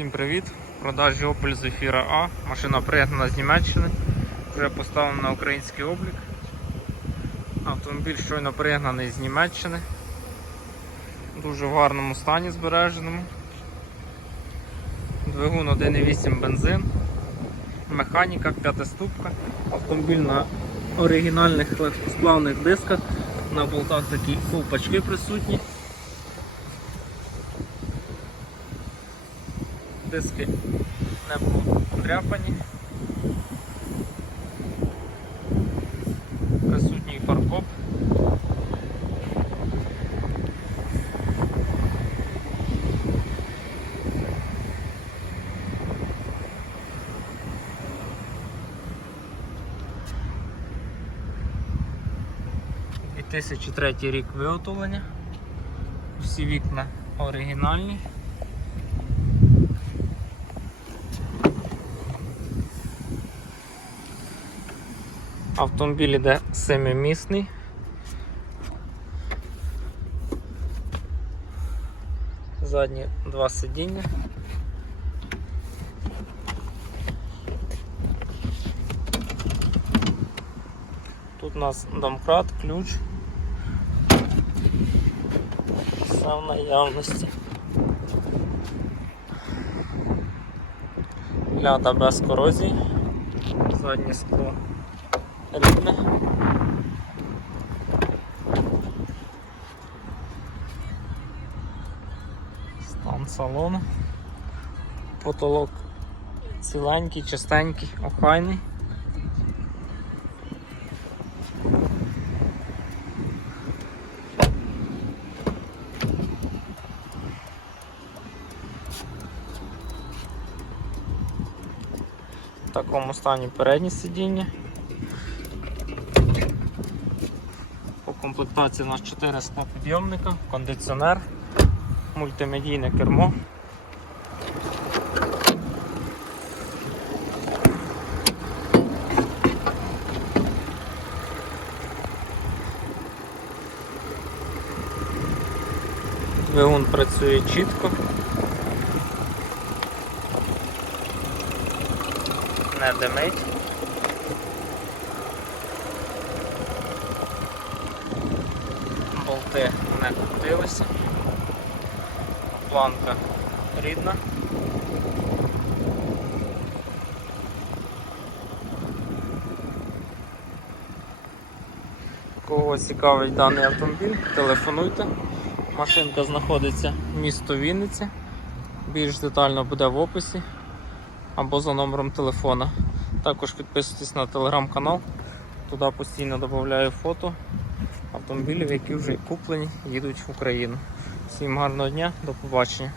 Всім привіт! В продажі Opel Zafira A. Машина приєднана з Німеччини. Вже поставлена на український облік. Автомобіль щойно приєднаний з Німеччини. Дуже в гарному стані збереженому. Двигун 1,8 бензин. Механіка, п'ятиступка. Автомобіль на оригінальних легкосплавних дисках. На болтах такі ковпачки присутні. Диски не подряпані. Присутній фаркоп. І 2003 рік виготовлення. Всі вікна оригінальні. Автомобіль іде семимісний. Задні два сидіння. Тут у нас домкрат, ключ. Все в наявності. Ляда без корозії. Заднє скло Стан салону. Потолок ціленький, чистенький, охайний. В такому стані переднє сидіння. Комплектації у нас 4 склопідйомника, кондиціонер, мультимедійне кермо. Двигун працює чітко. Не димить. Болти не крутилися. Планка рідна. Кого цікавить даний автомобіль, телефонуйте. Машинка знаходиться в місто Вінниці. Більш детально буде в описі або за номером телефона. Також підписуйтесь на телеграм-канал, туди постійно додаю фото автомобілів, які вже куплені, їдуть в Україну. Всім гарного дня, до побачення.